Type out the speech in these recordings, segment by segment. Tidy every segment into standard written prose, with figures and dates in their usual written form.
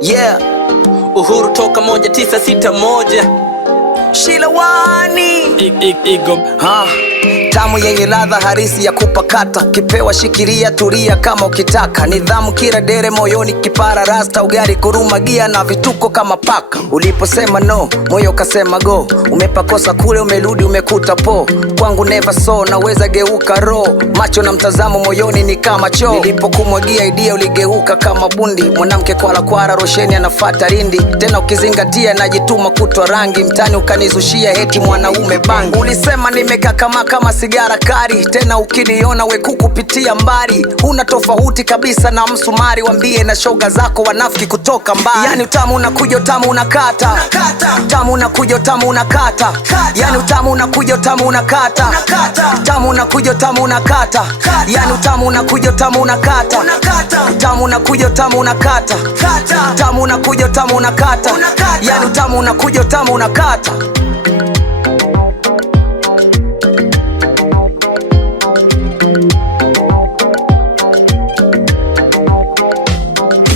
Yeah, Uhuru toka 1961 Shilawani Igo tamu yenye ladha harisi ya kupakata, kipewa shikiria turia kama ukitaka. Nidhamu kila dere moyoni kipara rasta, ugari kurumagia na vituko kama paka. Uliposema no, moyo kasema go, umepakosa kule umerudi umekuta po. Kwangu never so, naweza geuka ro, macho na mtazamo moyoni ni kama choo. Nilipokumwagia idea uligeuka kama bundi, mwanamke kwala kwara rosheni anafata rindi. Tena ukizingatia najituma kutwa rangi, mtani ukanizushia heti mwanaume bangi. Ulisema nimekakama kama sigara kari, tena ukiniona weku kupitia mbari. Huna tofauti kabisa na msumari, wambie na shoga zako wanafiki kutoka mbali. Yani utamu unakuja utamu unakata, utamu unakuja utamu unakata. Yani utamu unakuja utamu unakata, utamu unakuja utamu unakata. Yani utamu unakuja utamu unakata, utamu unakuja utamu unakata, utamu unakuja utamu unakata. Yani utamu unakuja utamu unakata.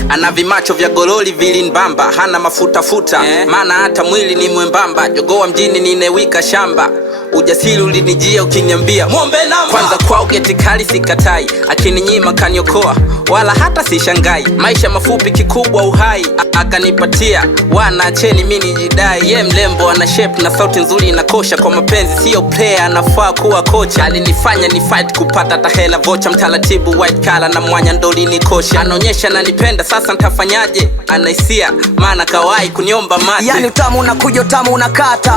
ana vimacho vya gololi vilinbamba, hana mafuta futa maana hata mwili ni mwembamba. Jogoa mjini ninewika shamba, ujasiri ulinijia ukiniambia muombe namba. Kwanza kwao geti kali sikatai, akininyima kaniokoa wala hata sishangai. Maisha mafupi kikubwa uhai akanipatia, wana acheni mimi nijidai. Ye mlembo ana shape na sauti nzuri inakosha, kwa mapenzi sio player anafaa kuwa kocha. Alinifanya ni fight kupata tahela vocha, mtaratibu white collar na mwanya ndoli nikosha. Anaonyesha nanipenda sasa nitafanyaje, anaisia maana kawai kuniomba mate. Yani utamu unakuja utamu unakata,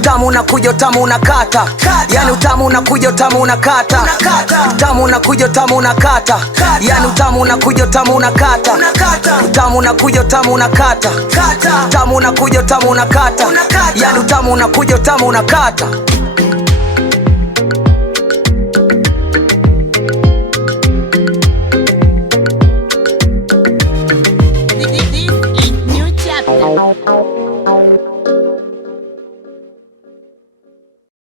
utamu unakuja utamu unakata. Yani utamu unakuja utamu unakata, utamu unakuja utamu unakata. Yani utamu unakuja utamu unakata, utamu unakuja utamu unakata, utamu unakuja utamu unakata. Yani utamu unakuja utamu unakata.